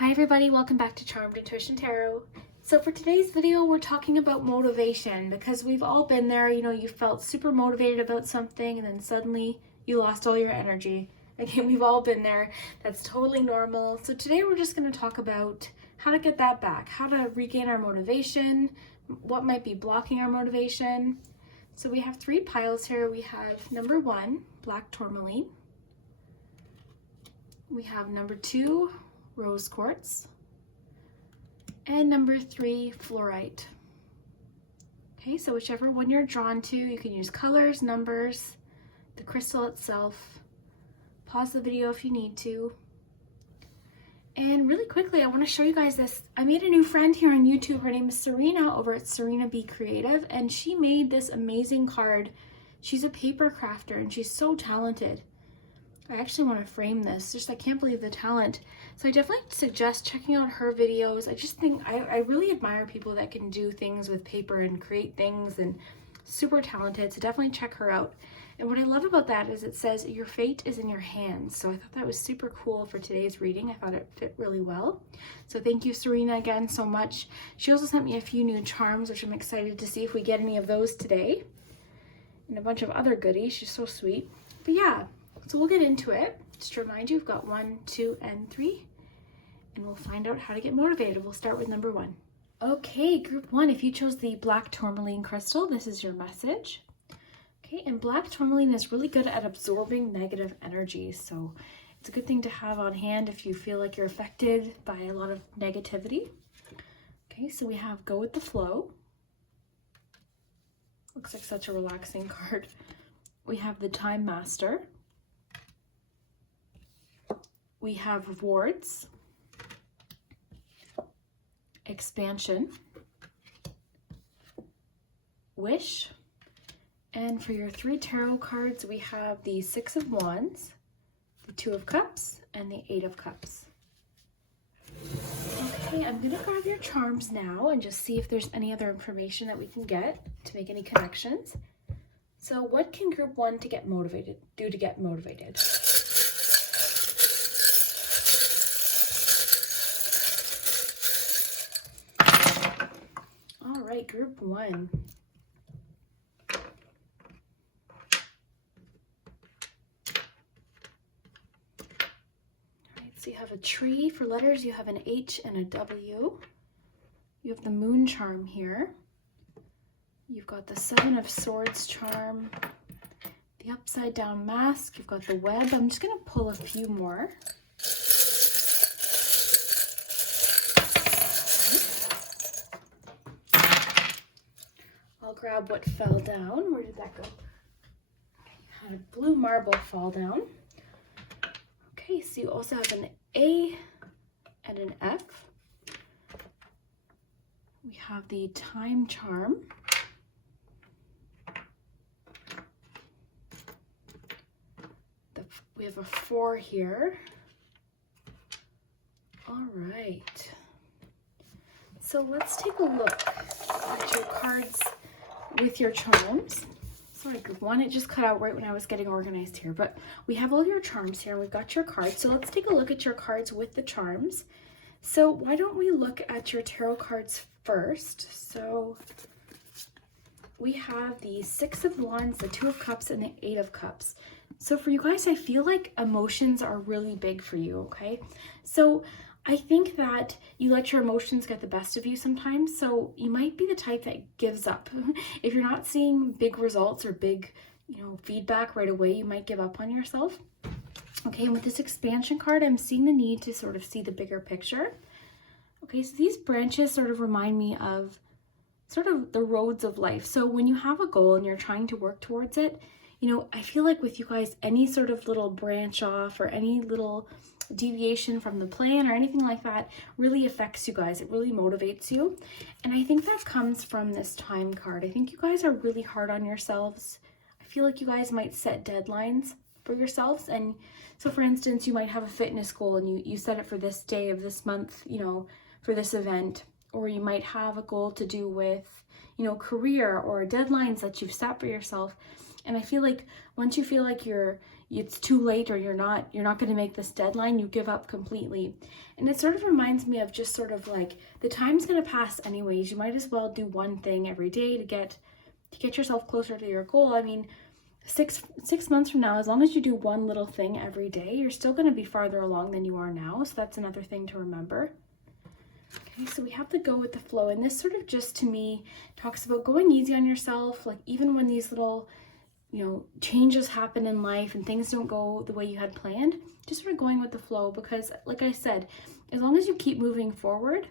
Hi everybody, welcome back to Charmed Intuition Tarot. So for today's video, we're talking about motivation because we've all been there. You know, you felt super motivated about something and then suddenly you lost all your energy. Again, we've all been there. That's totally normal. So today we're just going to talk about how to get that back, how to regain our motivation, what might be blocking our motivation. So we have three piles here. We have number 1, black tourmaline. We have number 2, rose quartz, and number 3, fluorite. Okay, so whichever one you're drawn to, you can use colors, numbers, the crystal itself. Pause the video if you need to. And really quickly, I want to show you guys this. I made a new friend here on YouTube. Her name is Serena over at Serena Be Creative, and she made this amazing card. She's a paper crafter and she's so talented. I actually want to frame this. Just I can't believe the talent. So I definitely suggest checking out her videos. I just think I really admire people that can do things with paper and create things, and super talented. So definitely check her out. And what I love about that is it says your fate is in your hands. So I thought that was super cool for today's reading. I thought it fit really well. So thank you, Serena, again so much. She also sent me a few new charms, which I'm excited to see if we get any of those today. And a bunch of other goodies. She's so sweet. But yeah. So we'll get into it. Just to remind you, we've got 1, 2, and 3, and we'll find out how to get motivated. We'll start with number 1. Okay, group 1, if you chose the black tourmaline crystal, this is your message. Okay, and black tourmaline is really good at absorbing negative energy, so it's a good thing to have on hand if you feel like you're affected by a lot of negativity. Okay, so we have go with the flow. Looks like such a relaxing card. We have the time master. We have wards, expansion, wish, and for your 3 tarot cards, we have the 6 of Wands, the 2 of Cups, and the 8 of Cups. Okay, I'm going to grab your charms now and just see if there's any other information that we can get to make any connections. So what can group 1 do to get motivated? Group 1. All right, so you have a tree. For letters, you have an H and a W. You have the moon charm here. You've got the 7 of Swords charm, the upside down mask. You've got the web. I'm just going to pull a few more. Grab what fell down. Where did that go? Had a blue marble fall down. Okay, so you also have an A and an F. We have the time charm. We have a 4 here. All right. So let's take a look at your cards with your charms. Sorry, group 1, it just cut out right when I was getting organized here, but we have all your charms here and we've got your cards. So let's take a look at your cards with the charms. So why don't we look at your tarot cards first? So we have the 6 of Wands, the 2 of Cups, and the 8 of Cups. So for you guys, I feel like emotions are really big for you, okay? So I think that you let your emotions get the best of you sometimes, so you might be the type that gives up. If you're not seeing big results or big, feedback right away, you might give up on yourself. Okay, and with this expansion card, I'm seeing the need to sort of see the bigger picture. Okay, so these branches sort of remind me of sort of the roads of life. So when you have a goal and you're trying to work towards it, I feel like with you guys, any sort of little branch off or any little deviation from the plan or anything like that really affects you guys. It really motivates you. And I think that comes from this time card. I think you guys are really hard on yourselves. I feel like you guys might set deadlines for yourselves. And so for instance, you might have a fitness goal and you set it for this day of this month, for this event, or you might have a goal to do with, career or deadlines that you've set for yourself. And I feel like once you feel like you're it's too late or you're not going to make this deadline, you give up completely. And it sort of reminds me of just sort of like the time's going to pass anyways. You might as well do one thing every day to get yourself closer to your goal. I mean, six months from now, as long as you do one little thing every day, you're still going to be farther along than you are now. So that's another thing to remember. Okay, so we have to go with the flow. And this sort of just, to me, talks about going easy on yourself. Like even when these little, changes happen in life and things don't go the way you had planned, just sort of going with the flow. Because like I said, as long as you keep moving forward,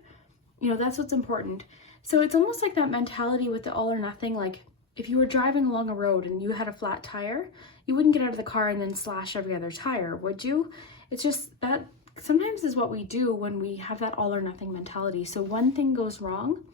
that's what's important. So it's almost like that mentality with the all or nothing. Like if you were driving along a road and you had a flat tire, you wouldn't get out of the car and then slash every other tire, would you? It's just that sometimes is what we do when we have that all or nothing mentality. So one thing goes wrong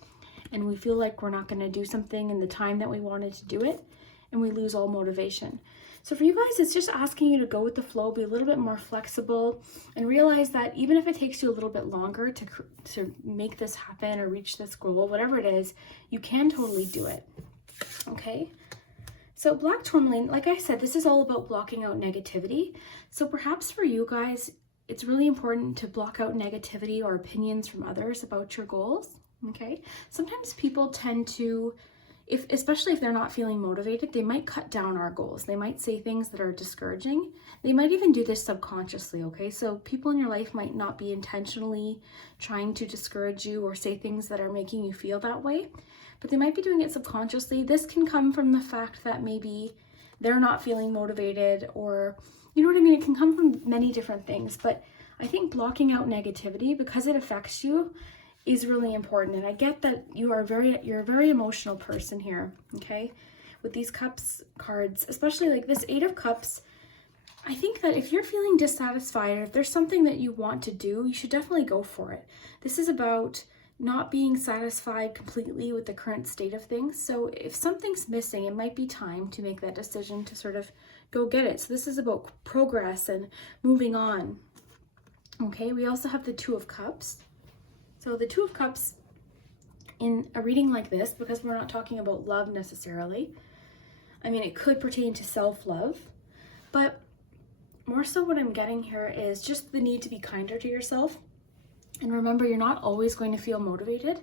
and we feel like we're not going to do something in the time that we wanted to do it, and we lose all motivation. So for you guys, it's just asking you to go with the flow, be a little bit more flexible, and realize that even if it takes you a little bit longer to make this happen or reach this goal, whatever it is, you can totally do it. Okay? So black tourmaline, like I said, this is all about blocking out negativity. So perhaps for you guys, it's really important to block out negativity or opinions from others about your goals. Okay? Sometimes people tend to, especially if they're not feeling motivated, they might cut down our goals. They might say things that are discouraging. They might even do this subconsciously, okay? So people in your life might not be intentionally trying to discourage you or say things that are making you feel that way, but they might be doing it subconsciously. This can come from the fact that maybe they're not feeling motivated, or, you know what I mean? It can come from many different things, but I think blocking out negativity, because it affects you, is really important. And I get that you're a very emotional person here, okay? With these cups cards, especially like this 8 of Cups, I think that if you're feeling dissatisfied, or if there's something that you want to do, you should definitely go for it. This is about not being satisfied completely with the current state of things. So if something's missing, it might be time to make that decision to sort of go get it. So this is about progress and moving on. Okay, we also have the 2 of Cups. So the 2 of Cups in a reading like this, because we're not talking about love necessarily, I mean, it could pertain to self-love, but more so what I'm getting here is just the need to be kinder to yourself. And remember, you're not always going to feel motivated,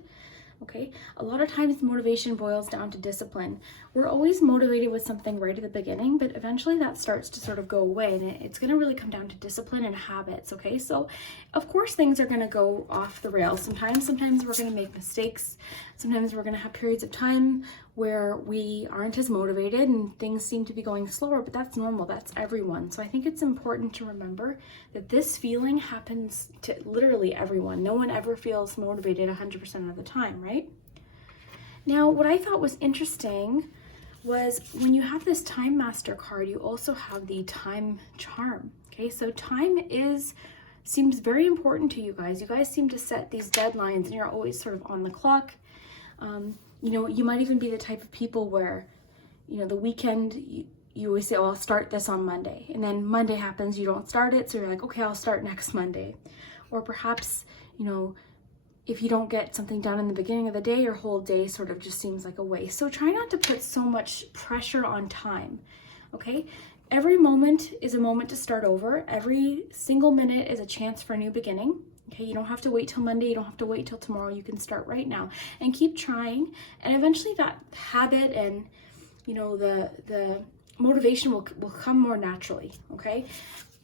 okay? A lot of times motivation boils down to discipline. We're always motivated with something right at the beginning, but eventually that starts to sort of go away, and it's going to really come down to discipline and habits, okay? So of course things are going to go off the rails sometimes we're going to make mistakes. Sometimes we're going to have periods of time where we aren't as motivated and things seem to be going slower, but that's normal. That's everyone. So I think it's important to remember that this feeling happens to literally everyone. No one ever feels motivated 100% of the time, right? Now, what I thought was interesting was when you have this Time Master card, you also have the Time Charm. Okay, so time seems very important to you guys. You guys seem to set these deadlines and you're always sort of on the clock. You might even be the type of people where, the weekend, you always say, oh, I'll start this on Monday. And then Monday happens, you don't start it. So you're like, okay, I'll start next Monday. Or perhaps, if you don't get something done in the beginning of the day, your whole day sort of just seems like a waste. So try not to put so much pressure on time, okay? Every moment is a moment to start over. Every single minute is a chance for a new beginning. Okay, you don't have to wait till Monday. You don't have to wait till tomorrow. You can start right now and keep trying. And eventually that habit and, the motivation will come more naturally, okay?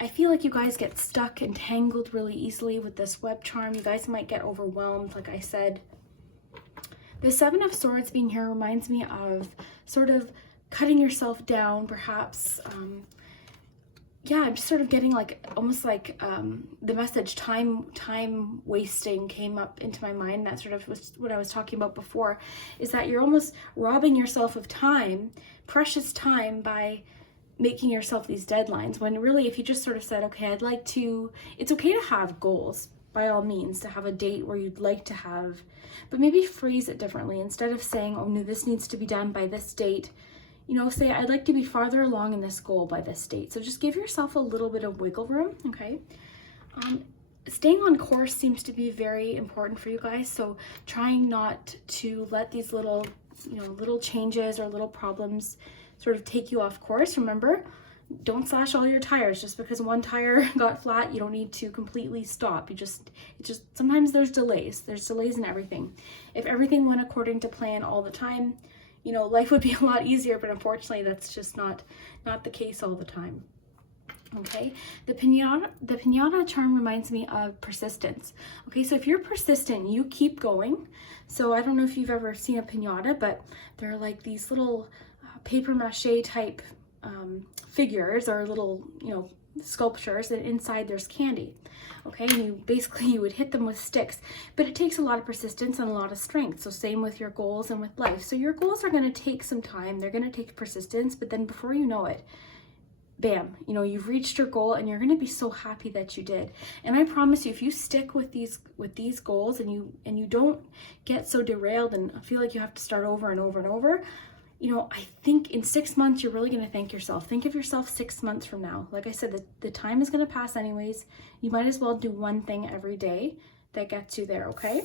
I feel like you guys get stuck and tangled really easily with this web charm. You guys might get overwhelmed, like I said. The 7 of Swords being here reminds me of sort of cutting yourself down, perhaps. I'm just sort of getting almost like the message time wasting came up into my mind. That sort of was what I was talking about before, is that you're almost robbing yourself of time, precious time, by making yourself these deadlines, when really if you just sort of said, okay, it's okay to have goals, by all means, to have a date where you'd like to have, but maybe phrase it differently. Instead of saying, oh no, this needs to be done by this date, say, I'd like to be farther along in this goal by this date. So just give yourself a little bit of wiggle room, okay? Staying on course seems to be very important for you guys. So trying not to let these little changes or little problems sort of take you off course. Remember, don't slash all your tires. Just because one tire got flat, you don't need to completely stop. Sometimes there's delays in everything. If everything went according to plan all the time, you know, life would be a lot easier, but unfortunately that's just not the case all the time. Okay, the pinata charm reminds me of persistence. Okay, so if you're persistent, you keep going. So I don't know if you've ever seen a pinata, but they're like these little paper mache type figures, or little, you know, sculptures, and inside there's candy. Okay, and you would hit them with sticks, but it takes a lot of persistence and a lot of strength. So same with your goals and with life. So your goals are going to take some time, they're going to take persistence, but then before you know it, bam, you know, you've reached your goal, and you're going to be so happy that you did. And I promise you, if you stick with these goals, and you don't get so derailed and feel like you have to start over and over and over, you know, I think in 6 months you're really going to thank yourself. Think of yourself 6 months from now. Like I said, the time is going to pass anyways. You might as well do one thing every day that gets you there. Okay,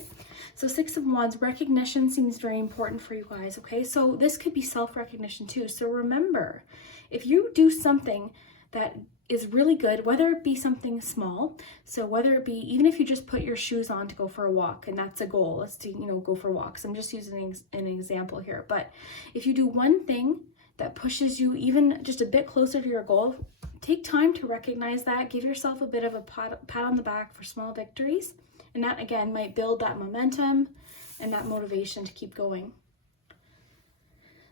so 6 of Wands, recognition seems very important for you guys. Okay, so this could be self-recognition too. So remember, if you do something that is really good, whether it be something small, so whether it be, even if you just put your shoes on to go for a walk, and that's a goal, is to, you know, go for walks. I'm just using an example here, but if you do one thing that pushes you even just a bit closer to your goal, take time to recognize that, give yourself a bit of a pat on the back for small victories, and that again might build that momentum and that motivation to keep going.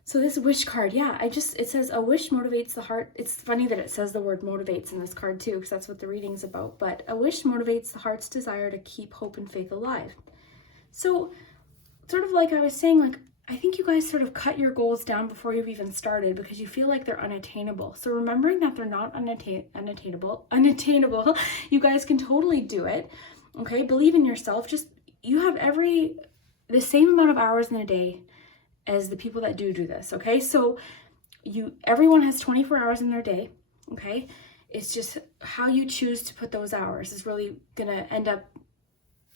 So this wish card, yeah, it says a wish motivates the heart. It's funny that it says the word motivates in this card too, because that's what the reading's about. But a wish motivates the heart's desire to keep hope and faith alive. So sort of like I was saying, like, I think you guys sort of cut your goals down before you've even started because you feel like they're unattainable. So remembering that they're not unattainable, you guys can totally do it. Okay, believe in yourself. Just, you have the same amount of hours in a day as the people that do this. Okay, so everyone has 24 hours in their day. Okay, it's just how you choose to put those hours is really gonna end up,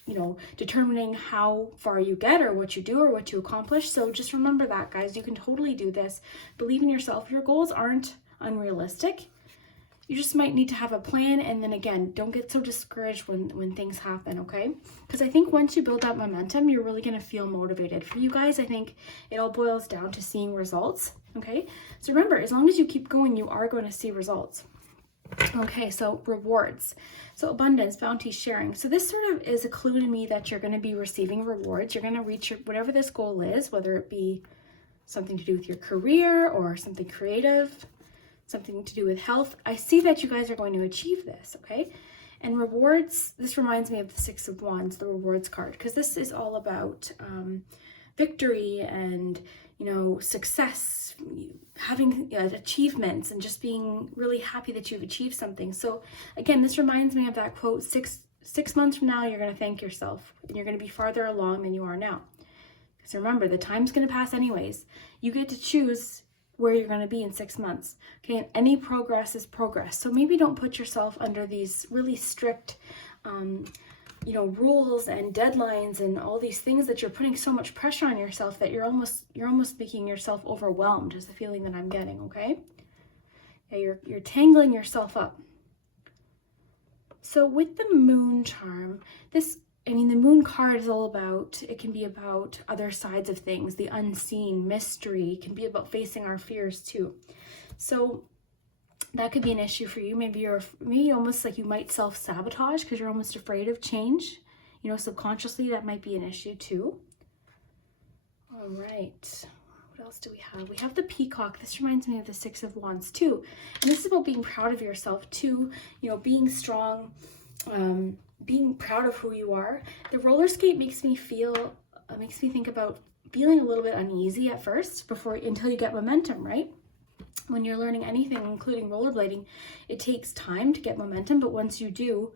you know, determining how far you get, or what you do, or what you accomplish. So just remember that, guys. You can totally do this. Believe in yourself. Your goals aren't unrealistic. You just might need to have a plan, and then again, don't get so discouraged when things happen, okay? Because I think once you build that momentum, you're really going to feel motivated. For you guys, I think it all boils down to seeing results, okay? So remember, as long as you keep going, you are going to see results. Okay, so rewards. So abundance, bounty, sharing. So this sort of is a clue to me that you're going to be receiving rewards. You're going to reach whatever this goal is, whether it be something to do with your career or something creative, something to do with health. I see that you guys are going to achieve this, okay? And rewards, this reminds me of the 6 of Wands, the rewards card, because this is all about victory and, you know, success, having achievements, and just being really happy that you've achieved something. So again, this reminds me of that quote, six months from now, you're going to thank yourself, and you're going to be farther along than you are now. Because remember, the time's going to pass anyways. You get to choose where you're going to be in 6 months. Okay, and any progress is progress. So maybe don't put yourself under these really strict, you know, rules and deadlines and all these things that you're putting so much pressure on yourself that you're almost making yourself overwhelmed, is the feeling that I'm getting. Okay, yeah, you're tangling yourself up. So with the moon charm, the moon card is all about, it can be about other sides of things, the unseen, mystery. It can be about facing our fears too. So that could be an issue for you. Maybe almost like you might self-sabotage because you're almost afraid of change. You know, subconsciously that might be an issue too. All right. What else do we have? We have the peacock. This reminds me of the 6 of Wands too. And this is about being proud of yourself too. You know, being strong, being proud of who you are. The roller skate makes me think about feeling a little bit uneasy at first until you get momentum, right? When you're learning anything, including rollerblading, it takes time to get momentum, but once you do,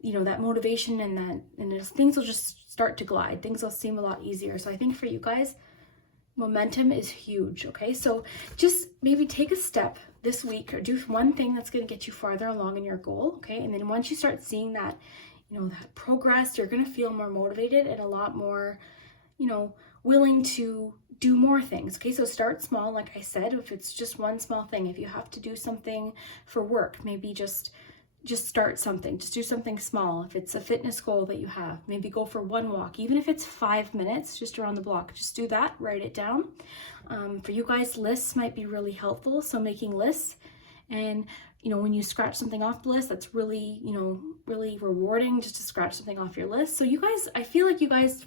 you know, that motivation and things will just start to glide. Things will seem a lot easier. So I think for you guys, momentum is huge, okay? So just maybe take a step this week, or do one thing that's going to get you farther along in your goal, okay? And then once you start seeing that, you know, that progress, you're going to feel more motivated and a lot more, you know, willing to do more things. Okay, so start small, like I said. If it's just one small thing, if you have to do something for work, maybe just start something, just do something small. If it's a fitness goal that you have, maybe go for one walk, even if it's 5 minutes just around the block, just do that, write it down. For you guys, lists might be really helpful. So making lists, and when you scratch something off the list, that's really, really rewarding just to scratch something off your list. So you guys, I feel like you guys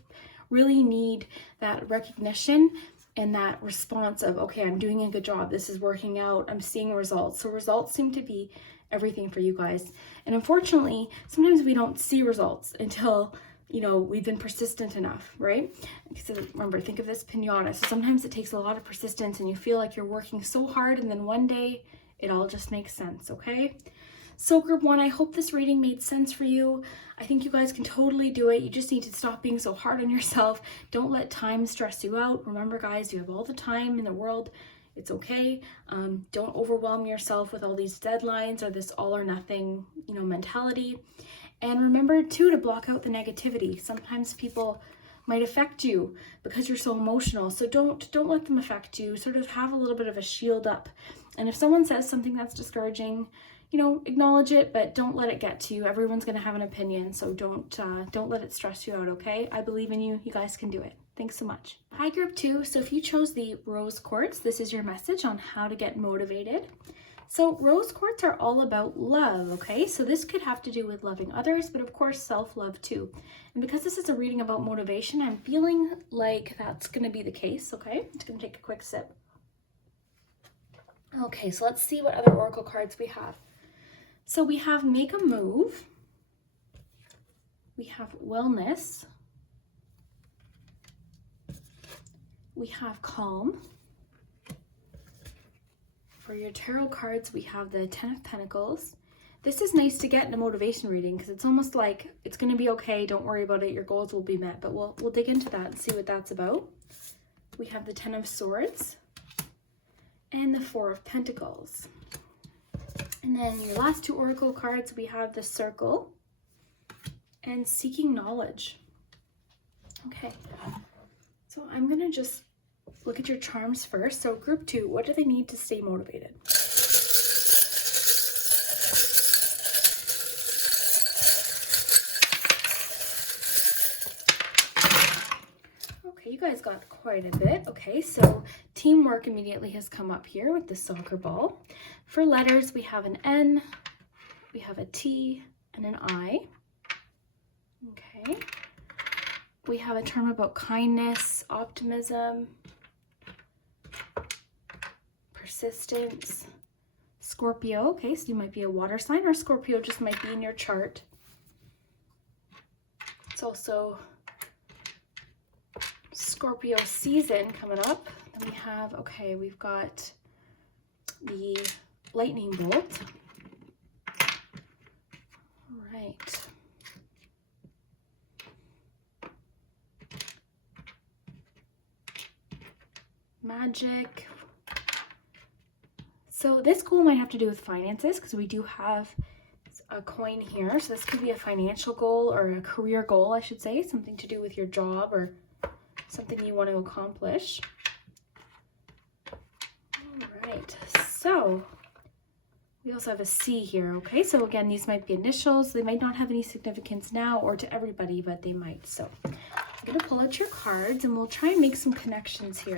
really need that recognition and that response of, okay, I'm doing a good job, this is working out, I'm seeing results. So results seem to be everything for you guys. And unfortunately, sometimes we don't see results until, we've been persistent enough, right? So remember, think of this pinata. So sometimes it takes a lot of persistence and you feel like you're working so hard, and then one day it all just makes sense, okay? So group 1, I hope this reading made sense for you. I think you guys can totally do it. You just need to stop being so hard on yourself. Don't let time stress you out. Remember guys, you have all the time in the world. It's okay. Don't overwhelm yourself with all these deadlines or this all or nothing, mentality. And remember too to block out the negativity. Sometimes people might affect you because you're so emotional. So don't let them affect you. Sort of have a little bit of a shield up. And if someone says something that's discouraging, acknowledge it, but don't let it get to you. Everyone's going to have an opinion, so don't let it stress you out, okay? I believe in you. You guys can do it. Thanks so much. Hi, group 2. So if you chose the rose quartz, this is your message on how to get motivated. So rose quartz are all about love, okay? So this could have to do with loving others, but of course self-love too. And because this is a reading about motivation, I'm feeling like that's going to be the case, okay? I'm just going to take a quick sip. Okay, so let's see what other oracle cards we have. So we have make a move. We have wellness. We have calm. For your tarot cards, we have the 10 of Pentacles. This is nice to get in a motivation reading because it's almost like it's going to be okay. Don't worry about it. Your goals will be met. But we'll dig into that and see what that's about. We have the 10 of Swords and the 4 of Pentacles. And then your last 2 oracle cards, we have the Circle and Seeking Knowledge. Okay, so I'm going to just look at your charms first. So group 2, what do they need to stay motivated? Okay, you guys got quite a bit. Okay, so teamwork immediately has come up here with the soccer ball. For letters, we have an N, we have a T, and an I. Okay. We have a term about kindness, optimism, persistence, Scorpio. Okay, so you might be a water sign, or Scorpio just might be in your chart. It's also Scorpio season coming up. Then we have, okay, we've got the lightning bolt. All right. Magic. So this goal might have to do with finances because we do have a coin here. So this could be a financial goal or a career goal, I should say, something to do with your job or something you want to accomplish. All right, so we also have a C here, okay? So again, these might be initials. They might not have any significance now or to everybody, but they might. So I'm going to pull out your cards and we'll try and make some connections here.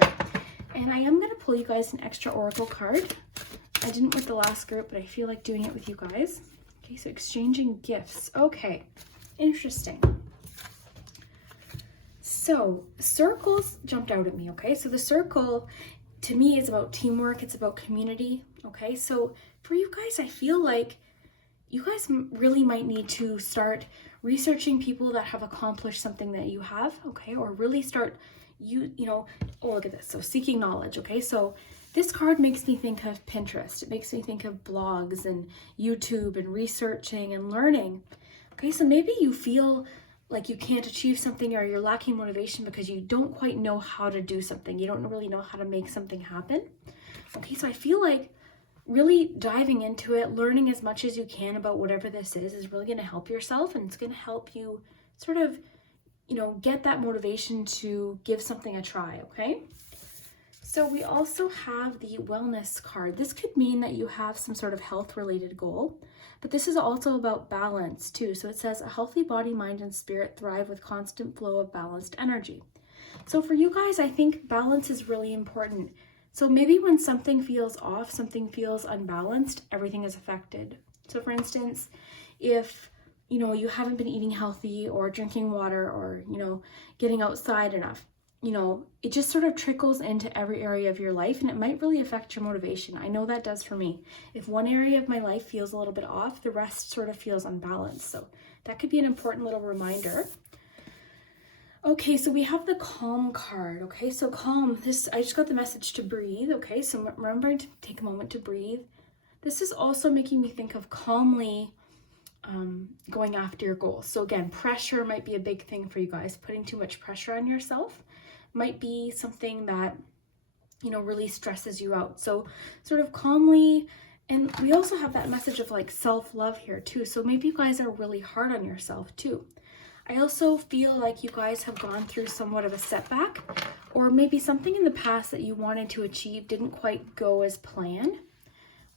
And I am going to pull you guys an extra oracle card. I didn't with the last group, but I feel like doing it with you guys. Okay, so exchanging gifts. Okay, interesting. So circles jumped out at me, okay? So the circle to me is about teamwork. It's about community, okay? So for you guys, I feel like you guys really might need to start researching people that have accomplished something that you have, okay? Or really start, oh, look at this. So seeking knowledge, okay? So this card makes me think of Pinterest. It makes me think of blogs and YouTube and researching and learning. Okay, so maybe you feel like you can't achieve something or you're lacking motivation because you don't quite know how to do something. You don't really know how to make something happen. Okay, so I feel like really diving into it, learning as much as you can about whatever this is really going to help yourself, and it's going to help you sort of you know, get that motivation to give something a try, okay? So we also have the wellness card. This could mean that you have some sort of health related goal, but this is also about balance too. So it says a healthy body, mind, and spirit thrive with constant flow of balanced energy. So for you guys, I think balance is really important. So maybe when something feels off, something feels unbalanced, everything is affected. So for instance, if you know, you haven't been eating healthy or drinking water or, you know, getting outside enough, you know, it just sort of trickles into every area of your life, and it might really affect your motivation. I know that does for me. If one area of my life feels a little bit off, the rest sort of feels unbalanced. So that could be an important little reminder. Okay, so we have the calm card. Okay, so calm, this, I just got the message to breathe. Okay, so remember to take a moment to breathe. This is also making me think of calmly going after your goals. So again, pressure might be a big thing for you guys. Putting too much pressure on yourself might be something that, you know, really stresses you out. So sort of calmly, and we also have that message of like self-love here too. So maybe you guys are really hard on yourself too. I also feel like you guys have gone through somewhat of a setback, or maybe something in the past that you wanted to achieve didn't quite go as planned.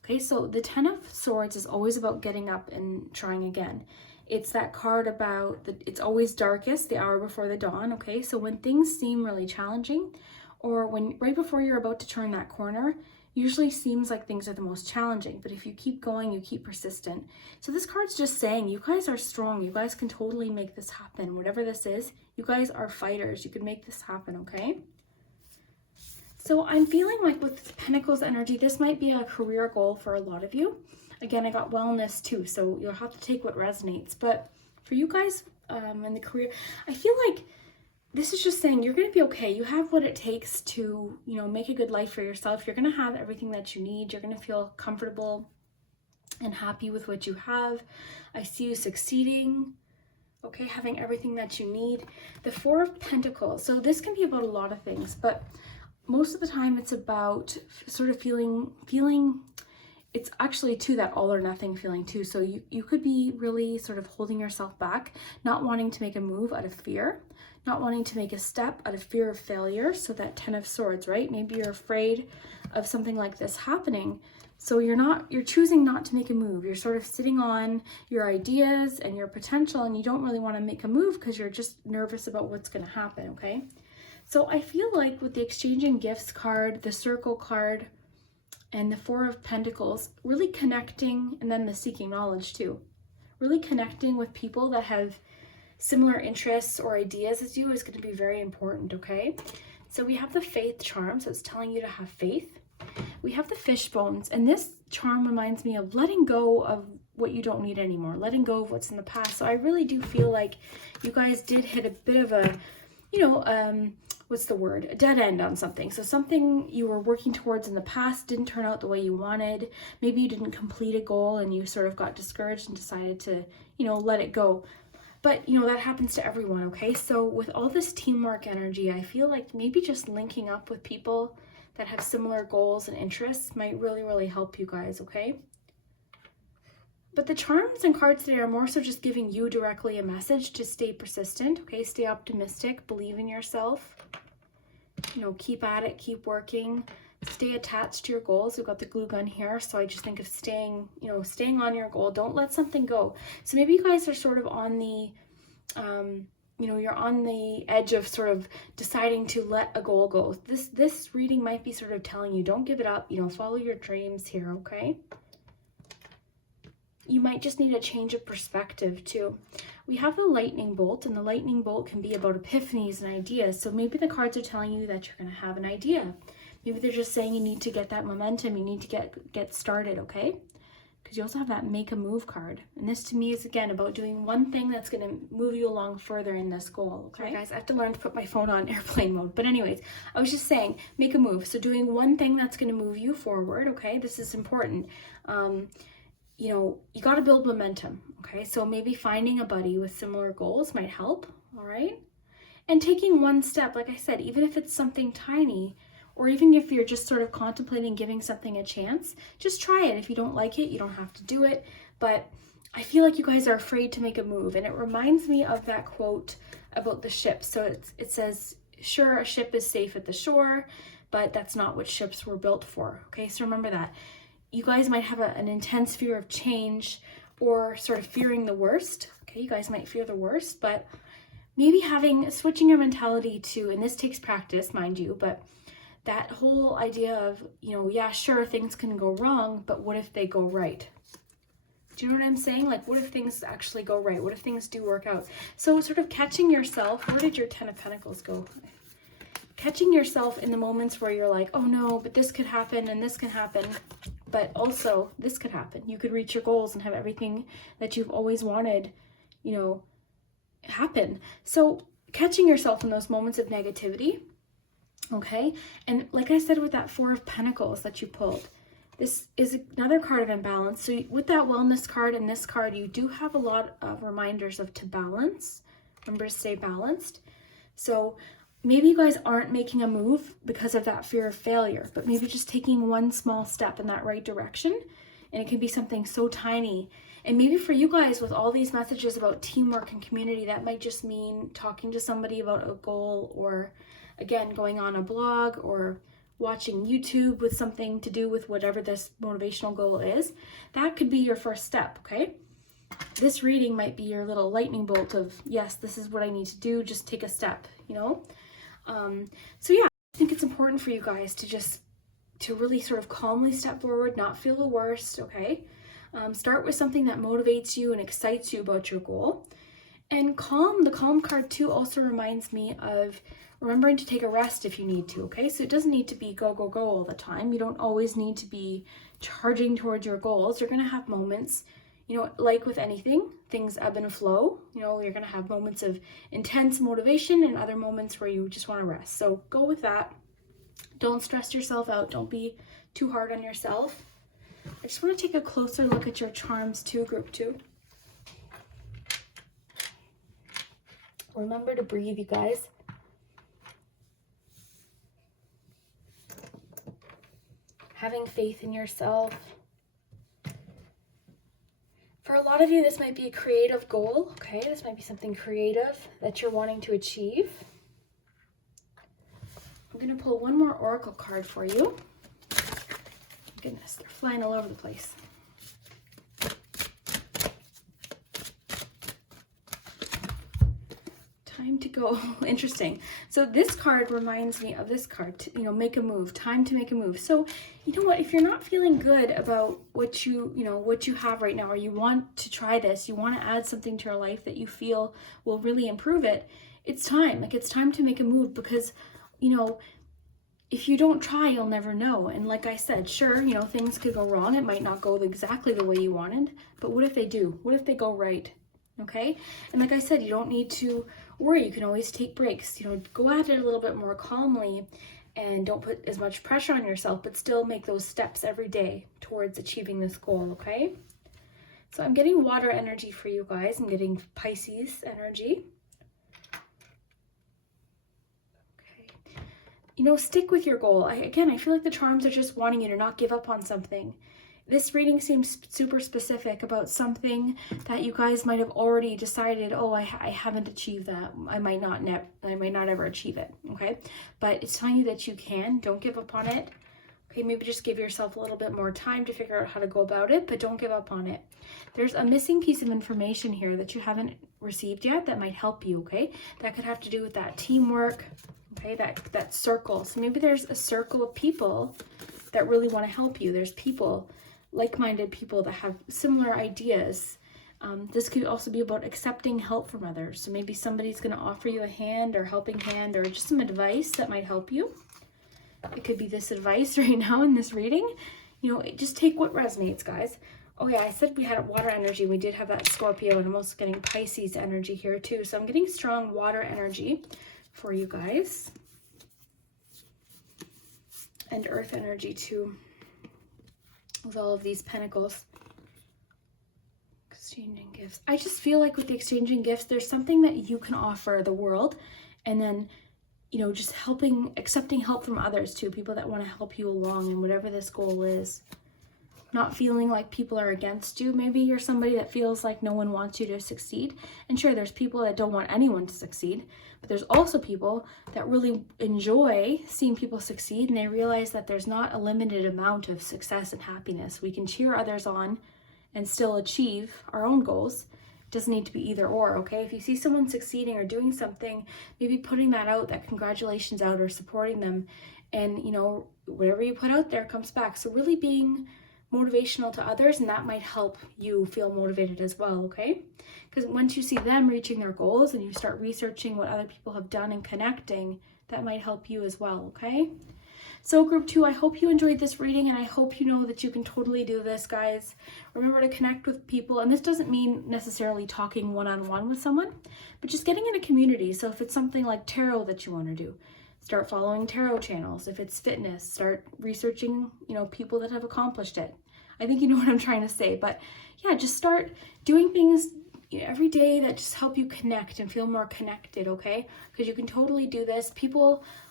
Okay, so the 10 of Swords is always about getting up and trying again. It's that card about, it's always darkest, the hour before the dawn, okay? So when things seem really challenging, or when right before you're about to turn that corner, usually seems like things are the most challenging. But if you keep going, you keep persistent. So this card's just saying, you guys are strong. You guys can totally make this happen. Whatever this is, you guys are fighters. You can make this happen, okay? So I'm feeling like with Pentacles energy, this might be a career goal for a lot of you. Again, I got wellness too, so you'll have to take what resonates. But for you guys in the career, I feel like this is just saying you're going to be okay. You have what it takes to, you know, make a good life for yourself. You're going to have everything that you need. You're going to feel comfortable and happy with what you have. I see you succeeding. Okay, having everything that you need. The Four of Pentacles. So this can be about a lot of things, but most of the time it's about sort of feeling, it's actually too that all or nothing feeling too. So you could be really sort of holding yourself back, not wanting to make a move out of fear, not wanting to make a step out of fear of failure. So that 10 of Swords, right? Maybe you're afraid of something like this happening. So you're choosing not to make a move. You're sort of sitting on your ideas and your potential, and you don't really want to make a move because you're just nervous about what's going to happen, okay? So I feel like with the exchanging gifts card, the circle card, and the Four of Pentacles, really connecting, and then the seeking knowledge too, really connecting with people that have similar interests or ideas as you is going to be very important, okay? So we have the Faith charm, so it's telling you to have faith. We have the Fish bones, and this charm reminds me of letting go of what you don't need anymore, letting go of what's in the past. So I really do feel like you guys did hit a bit of a, you know, what's the word? A dead end on something. So something you were working towards in the past didn't turn out the way you wanted. Maybe you didn't complete a goal and you sort of got discouraged and decided to, you know, let it go. But, you know, that happens to everyone, okay? So with all this teamwork energy, I feel like maybe just linking up with people that have similar goals and interests might really, really help you guys, okay? But the charms and cards today are more so just giving you directly a message to stay persistent, okay? Stay optimistic, believe in yourself, you know, keep at it, keep working, stay attached to your goals. We've got the glue gun here, so I just think of staying, you know, staying on your goal. Don't let something go. So maybe you guys are sort of on the, you know, you're on the edge of sort of deciding to let a goal go. This reading might be sort of telling you, don't give it up, you know, follow your dreams here, okay? You might just need a change of perspective too. We have the lightning bolt, and the lightning bolt can be about epiphanies and ideas. So maybe the cards are telling you that you're going to have an idea. Maybe they're just saying you need to get that momentum. You need to get started, okay? Because you also have that make a move card. And this to me is, again, about doing one thing that's going to move you along further in this goal, okay? Sorry, guys, I have to learn to put my phone on airplane mode. But anyways, I was just saying, make a move. So doing one thing that's going to move you forward, okay? This is important. You know, you got to build momentum, okay? So maybe finding a buddy with similar goals might help, all right? And taking one step, like I said, even if it's something tiny, or even if you're just sort of contemplating giving something a chance, just try it. If you don't like it, you don't have to do it. But I feel like you guys are afraid to make a move. And it reminds me of that quote about the ship. So it says, sure, a ship is safe at the shore, but that's not what ships were built for. Okay, so remember that. You guys might have an intense fear of change or sort of fearing the worst. Okay, you guys might fear the worst, but maybe switching your mentality to, and this takes practice, mind you, but that whole idea of, you know, yeah, sure, things can go wrong, but what if they go right? Do you know what I'm saying? Like, what if things actually go right? What if things do work out? So sort of catching yourself, where did your 10 of Pentacles go? Catching yourself in the moments where you're like, oh no, but this could happen and this can happen, but also this could happen. You could reach your goals and have everything that you've always wanted, you know, happen. So catching yourself in those moments of negativity, okay? And like I said, with that 4 of Pentacles that you pulled, this is another card of imbalance. So with that wellness card and this card, you do have a lot of reminders of to balance. Remember to stay balanced. So maybe you guys aren't making a move because of that fear of failure, but maybe just taking one small step in that right direction. And it can be something so tiny. And maybe for you guys, with all these messages about teamwork and community, that might just mean talking to somebody about a goal, or again, going on a blog or watching YouTube with something to do with whatever this motivational goal is. That could be your first step, okay? This reading might be your little lightning bolt of, yes, this is what I need to do, just take a step, you know? So yeah, I think it's important for you guys to really sort of calmly step forward, not feel the worst, okay? Start with something that motivates you and excites you about your goal. And the calm card too also reminds me of remembering to take a rest if you need to, okay? So it doesn't need to be go, go, go all the time. You don't always need to be charging towards your goals. You're gonna have moments, you know, like with anything, things ebb and flow. You know, you're gonna have moments of intense motivation and other moments where you just wanna rest. So go with that. Don't stress yourself out. Don't be too hard on yourself. I just wanna take a closer look at your charms too, group 2. Remember to breathe, you guys. Having faith in yourself. For a lot of you, this might be a creative goal, okay? This might be something creative that you're wanting to achieve. I'm going to pull one more oracle card for you. Goodness, they're flying all over the place. Time to go. Interesting. So this card reminds me of this card, you know, make a move, time to make a move. So, you know what, if you're not feeling good about what you have right now, or you want to try this, you want to add something to your life that you feel will really improve it, it's time. Like, it's time to make a move, because, you know, if you don't try, you'll never know. And like I said, sure, you know, things could go wrong. It might not go exactly the way you wanted, but what if they do? What if they go right? Okay? And like I said, you don't need to worry. You can always take breaks. You know, go at it a little bit more calmly and don't put as much pressure on yourself, but still make those steps every day towards achieving this goal, okay? So I'm getting water energy for you guys. I'm getting Pisces energy. You know, stick with your goal. I feel like the charms are just wanting you to not give up on something. This reading seems super specific about something that you guys might have already decided, oh, I haven't achieved that. I might not ever achieve it, okay? But it's telling you that you can. Don't give up on it. Okay, maybe just give yourself a little bit more time to figure out how to go about it, but don't give up on it. There's a missing piece of information here that you haven't received yet that might help you, okay? That could have to do with that teamwork, okay, that circle. So maybe there's a circle of people that really want to help you. There's people, like-minded people that have similar ideas. This could also be about accepting help from others. So maybe somebody's going to offer you a hand or helping hand or just some advice that might help you. It could be this advice right now in this reading. You know, just take what resonates, guys. Oh yeah, I said we had water energy. We did have that Scorpio, and I'm also getting Pisces energy here too. So I'm getting strong water energy for you guys. And earth energy too, with all of these pentacles. Exchanging gifts. I just feel like with the exchanging gifts, there's something that you can offer the world, and then, you know, just accepting help from others too, people that want to help you along in whatever this goal is. not feeling like people are against you. Maybe you're somebody that feels like no one wants you to succeed. And sure, there's people that don't want anyone to succeed, but there's also people that really enjoy seeing people succeed, and they realize that there's not a limited amount of success and happiness. We can cheer others on and still achieve our own goals. It doesn't need to be either or, okay? If you see someone succeeding or doing something, maybe putting that out, that congratulations out, or supporting them, and you know, whatever you put out there comes back. So really being motivational to others, and that might help you feel motivated as well, okay? Because once you see them reaching their goals and you start researching what other people have done and connecting, that might help you as well, okay? So group 2, I hope you enjoyed this reading, and I hope you know that you can totally do this, guys. Remember to connect with people, and this doesn't mean necessarily talking one-on-one with someone, but just getting in a community. So if it's something like tarot that you want to do, start following tarot channels. If it's fitness, start researching, you know, people that have accomplished it. I think you know what I'm trying to say, but yeah, just start doing things every day that just help you connect and feel more connected, okay? Because you can totally do this.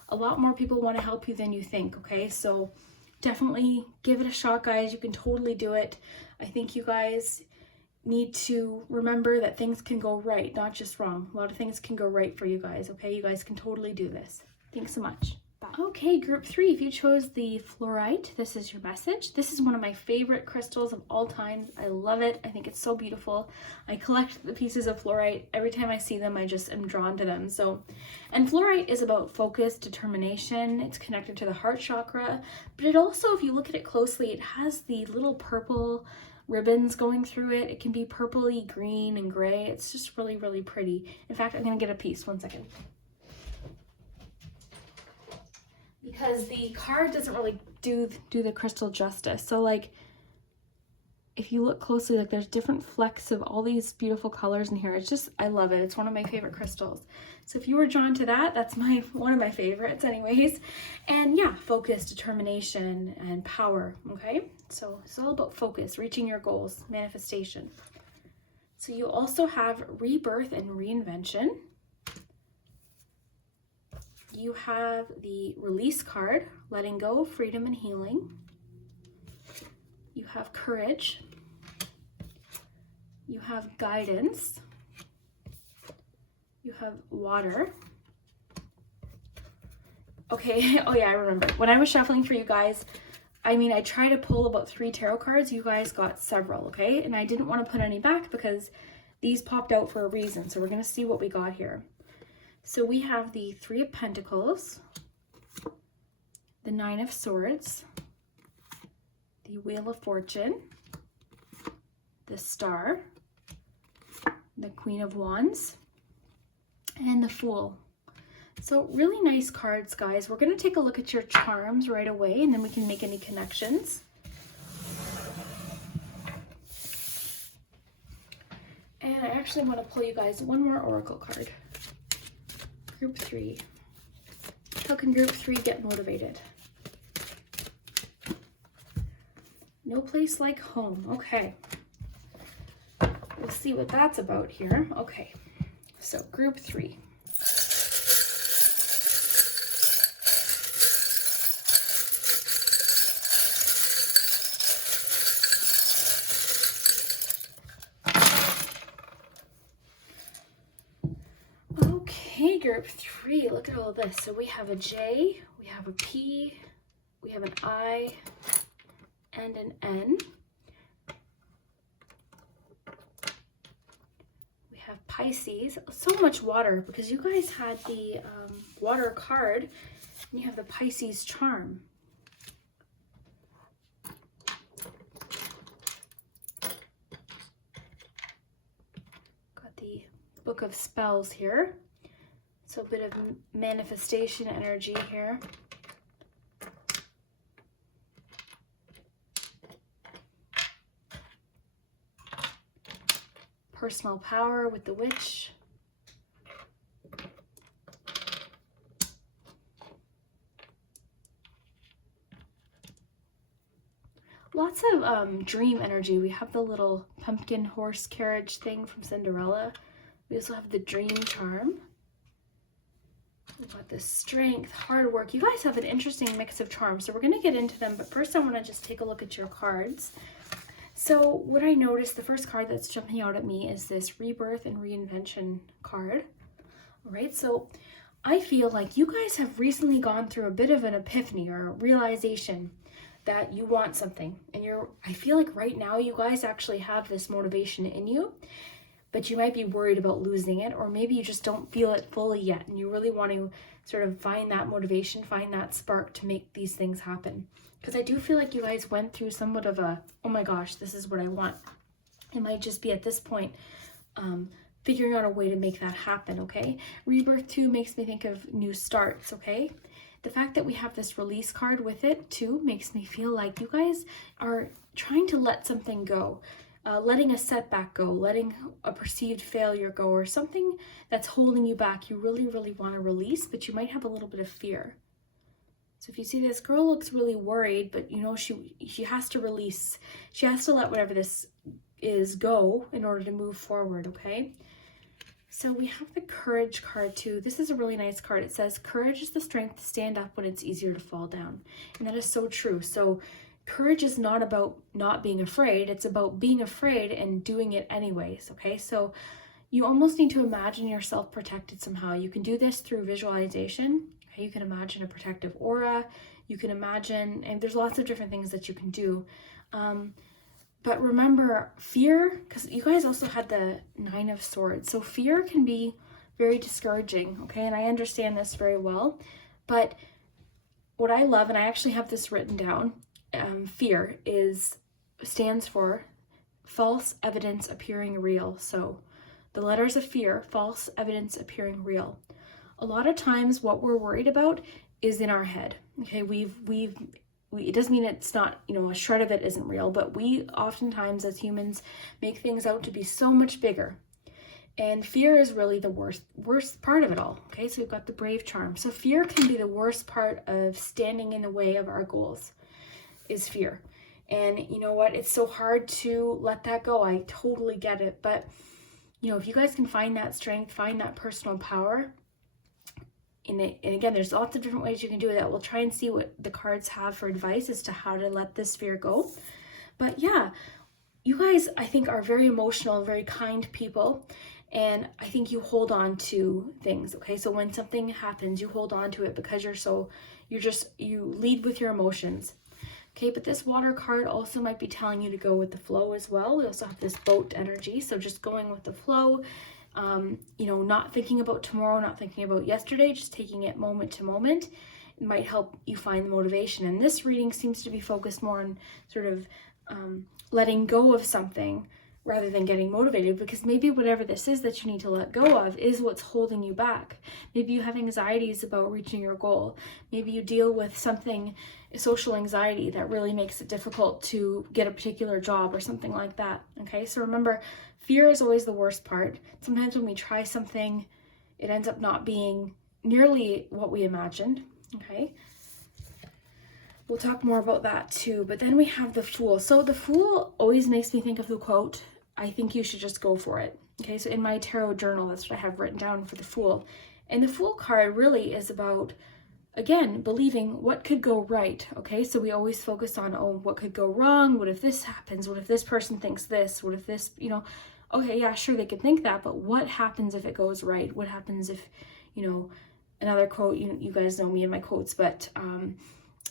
A lot more people want to help you than you think, okay? So definitely give it a shot, guys. You can totally do it. I think you guys need to remember that things can go right, not just wrong. A lot of things can go right for you guys, okay? You guys can totally do this. Thanks so much. Bye. Okay, group 3, if you chose the fluorite, this is your message. This is one of my favorite crystals of all time. I love it. I think it's so beautiful. I collect the pieces of fluorite. Every time I see them, I just am drawn to them. And fluorite is about focus, determination. It's connected to the heart chakra, but it also, if you look at it closely, it has the little purple ribbons going through it. It can be purpley, green, and gray. It's just really, really pretty. In fact, I'm gonna get a piece, 1 second. Because the card doesn't really do the crystal justice. So like, if you look closely, like there's different flecks of all these beautiful colors in here. It's just, I love it. It's one of my favorite crystals. So if you were drawn to that, that's one of my favorites anyways. And yeah, focus, determination, and power, okay? So it's all about focus, reaching your goals, manifestation. So you also have rebirth and reinvention. You have the release card, letting go, freedom, and healing. You have courage. You have guidance. You have water. Okay, oh yeah, I remember. When I was shuffling for you guys, I tried to pull about 3 tarot cards. You guys got several, okay? And I didn't want to put any back because these popped out for a reason. So we're going to see what we got here. So we have the 3 of Pentacles, the 9 of Swords, the Wheel of Fortune, the Star, the Queen of Wands, and the Fool. So really nice cards, guys. We're going to take a look at your charms right away, and then we can make any connections. And I actually want to pull you guys one more oracle card. Group 3. How can group 3 get motivated? No place like home. Okay. We'll see what that's about here. Okay. So group 3. Okay, group 3, look at all this. So we have a J, we have a P, we have an I, and an N. We have Pisces. So much water, because you guys had the water card, and you have the Pisces charm. Got the Book of Spells here. So a bit of manifestation energy here. Personal power with the Witch. Lots of dream energy. We have the little pumpkin horse carriage thing from Cinderella. We also have the dream charm. We've got this strength, hard work. You guys have an interesting mix of charms, so we're going to get into them, but first I want to just take a look at your cards. So what I noticed, the first card that's jumping out at me is this Rebirth and Reinvention card. All right, so I feel like you guys have recently gone through a bit of an epiphany or a realization that you want something. And I feel like right now you guys actually have this motivation in you, but you might be worried about losing it, or maybe you just don't feel it fully yet and you really want to sort of find that motivation, find that spark to make these things happen. Because I do feel like you guys went through somewhat of a, oh my gosh, this is what I want. It might just be at this point figuring out a way to make that happen, okay? Rebirth too makes me think of new starts, okay? The fact that we have this release card with it too makes me feel like you guys are trying to let something go. Letting a setback go, letting a perceived failure go, or something that's holding you back you really, really want to release, but you might have a little bit of fear. So if you see this girl looks really worried, but you know she has to release. She has to let whatever this is go in order to move forward, okay? So we have the Courage card too. This is a really nice card. It says, courage is the strength to stand up when it's easier to fall down. And that is so true. So courage is not about not being afraid. It's about being afraid and doing it anyways, okay? So you almost need to imagine yourself protected somehow. You can do this through visualization. Okay? You can imagine a protective aura. You can imagine, and there's lots of different things that you can do. But remember, fear, because you guys also had the Nine of Swords. So fear can be very discouraging, okay? And I understand this very well. But what I love, and I actually have this written down, fear stands for false evidence appearing real. So the letters of fear, false evidence appearing real. A lot of times what we're worried about is in our head, okay? It doesn't mean it's not, a shred of it isn't real, but we oftentimes as humans make things out to be so much bigger. And fear is really the worst part of it all. Okay, so we've got the Brave charm. So fear can be the worst part of standing in the way of our goals, is fear. And you know what? It's so hard to let that go. I totally get it. But, if you guys can find that strength, find that personal power, and again, there's lots of different ways you can do that. We'll try and see what the cards have for advice as to how to let this fear go. But yeah, you guys, I think, are very emotional, very kind people. And I think you hold on to things, okay? So when something happens, you hold on to it because you lead with your emotions. Okay, but this water card also might be telling you to go with the flow as well. We also have this boat energy, so just going with the flow. Not thinking about tomorrow, not thinking about yesterday, just taking it moment to moment. It might help you find the motivation. And this reading seems to be focused more on sort of letting go of something rather than getting motivated, because maybe whatever this is that you need to let go of is what's holding you back. Maybe you have anxieties about reaching your goal. Maybe you deal with something, social anxiety, that really makes it difficult to get a particular job or something like that. Okay, so remember, fear is always the worst part. Sometimes when we try something, it ends up not being nearly what we imagined. Okay, we'll talk more about that too. But then we have the Fool. So the Fool always makes me think of the quote, I think you should just go for it. Okay, so in my tarot journal, that's what I have written down for the Fool. And the Fool card really is about, again, believing what could go right. Okay, so we always focus on, what could go wrong? What if this happens? What if this person thinks this? What if this, okay, yeah, sure, they could think that, but what happens if it goes right? What happens if, another quote, you guys know me and my quotes, but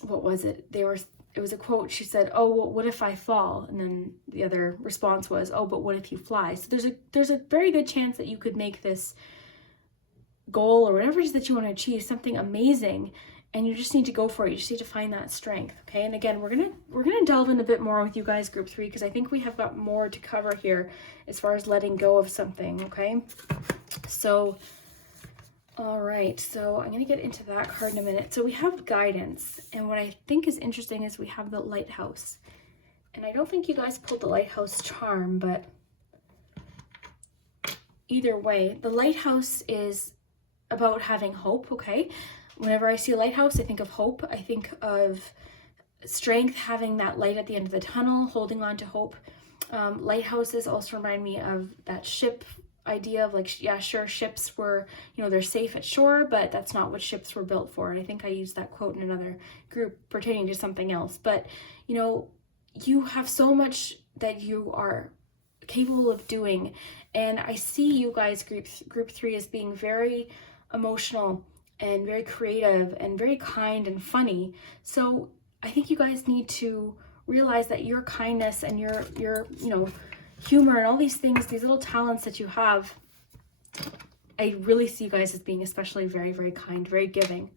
what was it? It was a quote. She said, oh, well, what if I fall? And then the other response was, oh, but what if you fly? So there's a very good chance that you could make this goal or whatever it is that you want to achieve something amazing, and you just need to go for it. You just need to find that strength. Okay, and again, we're gonna delve in a bit more with you guys, group 3, because I think we have got more to cover here as far as letting go of something. Okay, so all right, so I'm going to get into that card in a minute. So we have Guidance, and what I think is interesting is we have the Lighthouse. And I don't think you guys pulled the Lighthouse charm, but either way, the Lighthouse is about having hope, okay? Whenever I see a lighthouse, I think of hope. I think of strength, having that light at the end of the tunnel, holding on to hope. Lighthouses also remind me of that ship idea of like, yeah, sure, ships were, you know, they're safe at shore, but that's not what ships were built for. And I think I used that quote in another group pertaining to something else. But, you know, you have so much that you are capable of doing. And I see you guys, group 3, as being very emotional and very creative and very kind and funny. So I think you guys need to realize that your kindness and your you know, humor and all these things, these little talents that you have, I really see you guys as being especially very, very kind, very giving.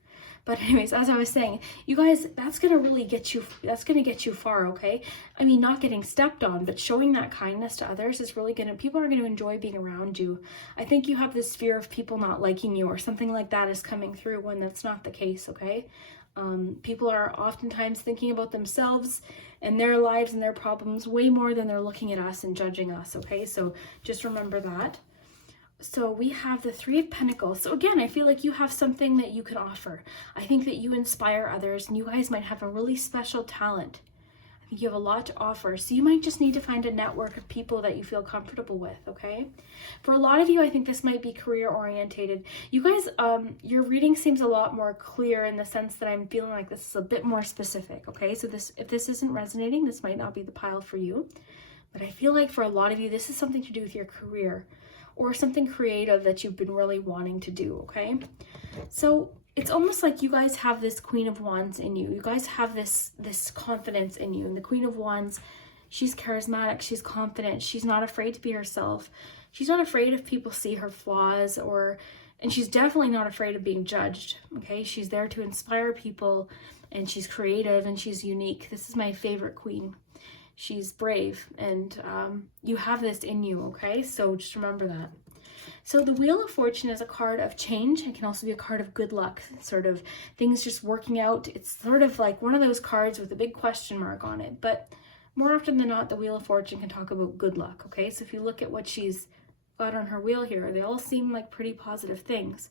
But anyways, as I was saying, you guys, that's going to really get you, that's going to get you far, okay? I mean, not getting stepped on, but showing that kindness to others is really going to, people are going to enjoy being around you. I think you have this fear of people not liking you or something like that is coming through when that's not the case, okay? People are oftentimes thinking about themselves and their lives and their problems way more than they're looking at us and judging us, okay? So just remember that. So we have the 3 of Pentacles. So again, I feel like you have something that you can offer. I think that you inspire others, and you guys might have a really special talent. I think you have a lot to offer. So you might just need to find a network of people that you feel comfortable with, okay? For a lot of you, I think this might be career orientated. You guys, your reading seems a lot more clear in the sense that I'm feeling like this is a bit more specific, okay? So this, if this isn't resonating, this might not be the pile for you. But I feel like for a lot of you, this is something to do with your career or something creative that you've been really wanting to do, okay? So it's almost like you guys have this Queen of Wands in you. You guys have this confidence in you. And the Queen of Wands, she's charismatic, she's confident, she's not afraid to be herself. She's not afraid if people see her flaws, and she's definitely not afraid of being judged, okay? She's there to inspire people, and she's creative, and she's unique. This is my favorite queen. She's brave, and you have this in you, okay? So just remember that. So the Wheel of Fortune is a card of change. It can also be a card of good luck, sort of things just working out. It's sort of like one of those cards with a big question mark on it. But more often than not, the Wheel of Fortune can talk about good luck, okay? So if you look at what she's got on her wheel here, they all seem like pretty positive things.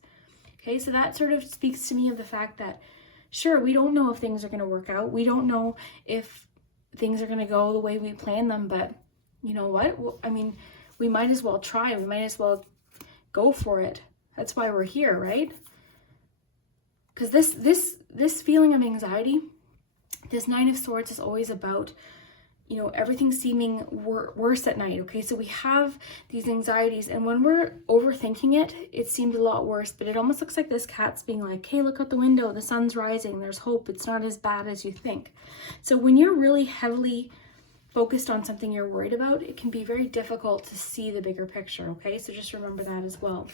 Okay, so that sort of speaks to me of the fact that, sure, we don't know if things are going to work out. We don't know if things are going to go the way we plan them, but you know what? I mean, we might as well try. We might as well go for it. That's why we're here, right? Because this feeling of anxiety, this 9 of Swords is always about, you know, everything seeming worse at night, okay? So we have these anxieties, and when we're overthinking it, it seemed a lot worse, but it almost looks like this cat's being like, hey, look out the window, the sun's rising, there's hope, it's not as bad as you think. So when you're really heavily focused on something you're worried about, it can be very difficult to see the bigger picture, okay? So just remember that as well.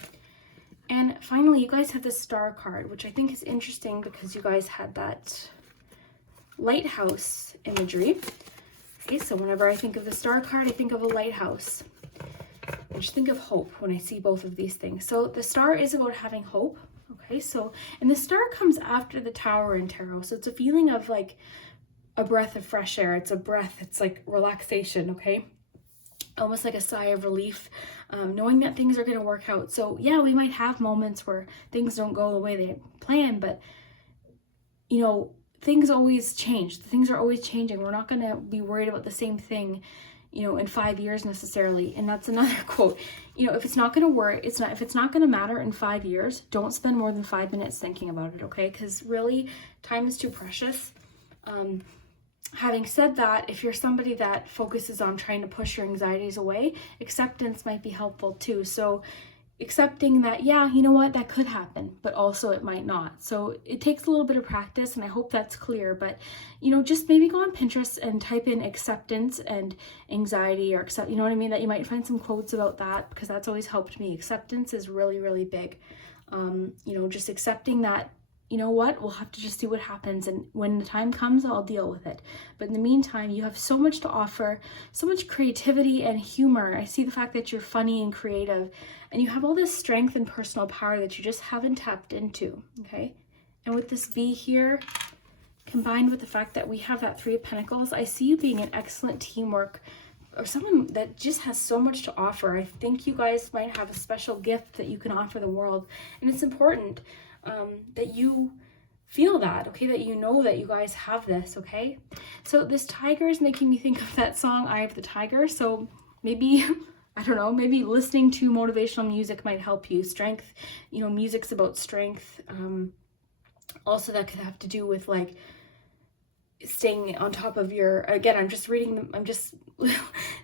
And finally, you guys have the Star card, which I think is interesting because you guys had that lighthouse imagery. Okay, so whenever I think of the Star card, I think of a lighthouse. I just think of hope when I see both of these things. So the Star is about having hope. Okay, so, and the Star comes after the Tower in tarot. So it's a feeling of like a breath of fresh air. It's a breath, it's like relaxation, okay? Almost like a sigh of relief, knowing that things are going to work out. So yeah, we might have moments where things don't go the way they plan, but you know, things always change. Things are always changing. We're not going to be worried about the same thing, you know, in 5 years necessarily. And that's another quote. You know, if it's not going to work, if it's not going to matter in 5 years, don't spend more than 5 minutes thinking about it, okay? Because really, time is too precious. Having said that, if you're somebody that focuses on trying to push your anxieties away, acceptance might be helpful too. So accepting that, yeah, you know what, that could happen, but also it might not. So it takes a little bit of practice, and I hope that's clear. But, you know, just maybe go on Pinterest and type in acceptance and anxiety, or accept, you know what I mean? That you might find some quotes about that, because that's always helped me. Acceptance is really, really big. You know, just accepting that, you know what, we'll have to just see what happens, and when the time comes, I'll deal with it. But in the meantime, you have so much to offer, so much creativity and humor. I see the fact that you're funny and creative, and you have all this strength and personal power that you just haven't tapped into, okay? And with this B here, combined with the fact that we have that 3 of Pentacles, I see you being an excellent teamwork, or someone that just has so much to offer. I think you guys might have a special gift that you can offer the world, and it's important that you feel that, okay, that you know that you guys have this, okay? So this tiger is making me think of that song, Eye of the Tiger. So maybe I don't know, maybe listening to motivational music might help you. Strength, you know, music's about strength. Also, that could have to do with like staying on top of your, again, I'm just reading them, I'm just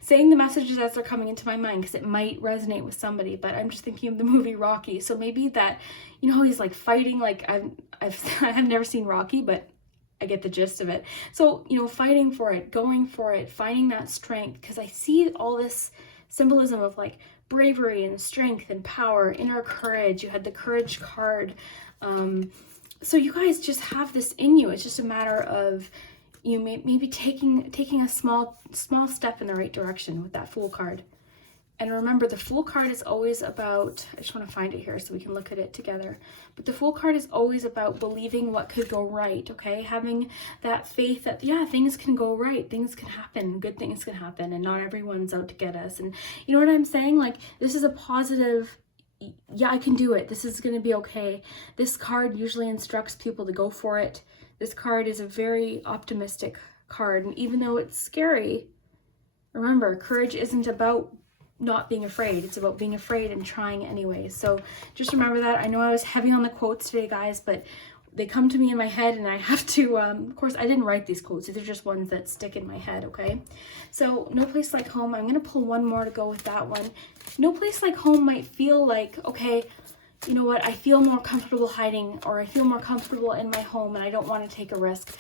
saying the messages as they're coming into my mind because it might resonate with somebody, but I'm just thinking of the movie Rocky. So maybe that, you know, how he's like fighting, like I've never seen Rocky, but I get the gist of it. So, you know, fighting for it, going for it, finding that strength, because I see all this symbolism of like bravery and strength and power, inner courage. You had the courage card. So you guys just have this in you. It's just a matter of you maybe taking a small step in the right direction with that Fool card. And remember, the Fool card is always about, I just want to find it here so we can look at it together. But the Fool card is always about believing what could go right, okay? Having that faith that, yeah, things can go right, things can happen, good things can happen, and not everyone's out to get us. And you know what I'm saying? Like, this is a positive, yeah, I can do it. This is going to be okay. This card usually instructs people to go for it. This card is a very optimistic card. And even though it's scary, remember, courage isn't about not being afraid. It's about being afraid and trying anyway. So just remember that. I know I was heavy on the quotes today, guys, but they come to me in my head and I have to, of course, I didn't write these quotes. These are just ones that stick in my head, okay? So no place like home. I'm going to pull one more to go with that one. No place like home might feel like, okay, you know what? I feel more comfortable hiding, or I feel more comfortable in my home and I don't want to take a risk.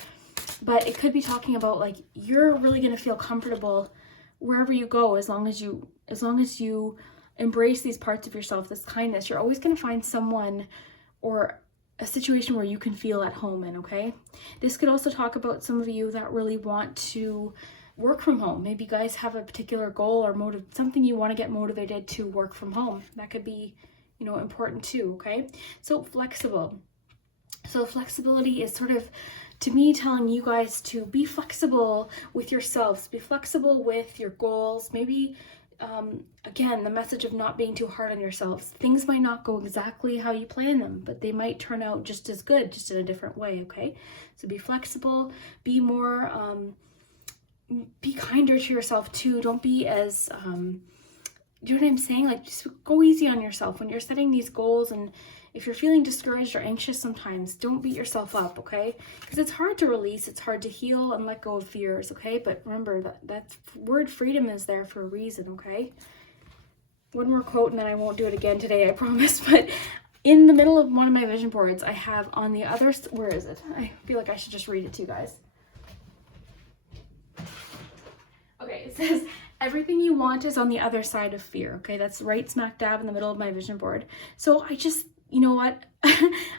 But it could be talking about like, you're really going to feel comfortable wherever you go, as long as you embrace these parts of yourself, this kindness. You're always going to find someone or a situation where you can feel at home in, okay? This could also talk about some of you that really want to work from home. Maybe you guys have a particular goal or something you want to get motivated to work from home. That could be, you know, important too, okay? So flexible. So flexibility is sort of, to me, telling you guys to be flexible with yourselves, be flexible with your goals. Maybe, again, the message of not being too hard on yourselves. Things might not go exactly how you plan them, but they might turn out just as good, just in a different way, okay? So be flexible, be more, be kinder to yourself too. Don't be as, you know what I'm saying? Like, just go easy on yourself when you're setting these goals. And if you're feeling discouraged or anxious sometimes, don't beat yourself up, okay? Because it's hard to release, it's hard to heal and let go of fears, okay? But remember, that word freedom is there for a reason, okay? One more quote and then I won't do it again today, I promise. But in the middle of one of my vision boards, I have on the other, where is it? I feel like I should just read it to you guys. Okay, it says, everything you want is on the other side of fear, okay? That's right smack dab in the middle of my vision board. So I just, you know what?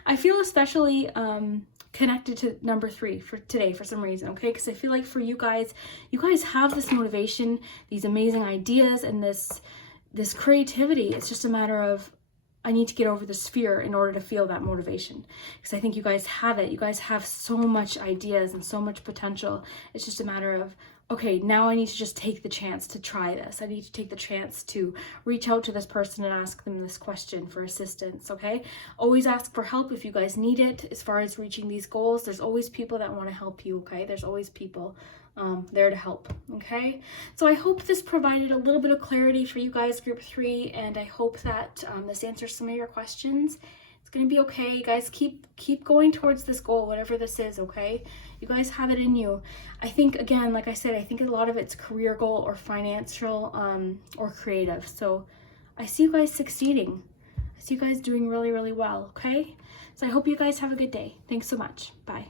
I feel especially connected to number 3 for today for some reason, okay? Because I feel like for you guys have this motivation, these amazing ideas, and this creativity. It's just a matter of, I need to get over this fear in order to feel that motivation. Because I think you guys have it. You guys have so much ideas and so much potential. It's just a matter of, okay, now I need to just take the chance to try this. I need to take the chance to reach out to this person and ask them this question for assistance, okay? Always ask for help if you guys need it. As far as reaching these goals, there's always people that want to help you, okay? There's always people there to help, okay? So I hope this provided a little bit of clarity for you guys, group 3, and I hope that this answers some of your questions. It's gonna be okay. You guys keep going towards this goal, whatever this is, okay? You guys have it in you. I think, again, like I said, I think a lot of it's career goal or financial or creative. So I see you guys succeeding. I see you guys doing really, really well, okay? So I hope you guys have a good day. Thanks so much. Bye.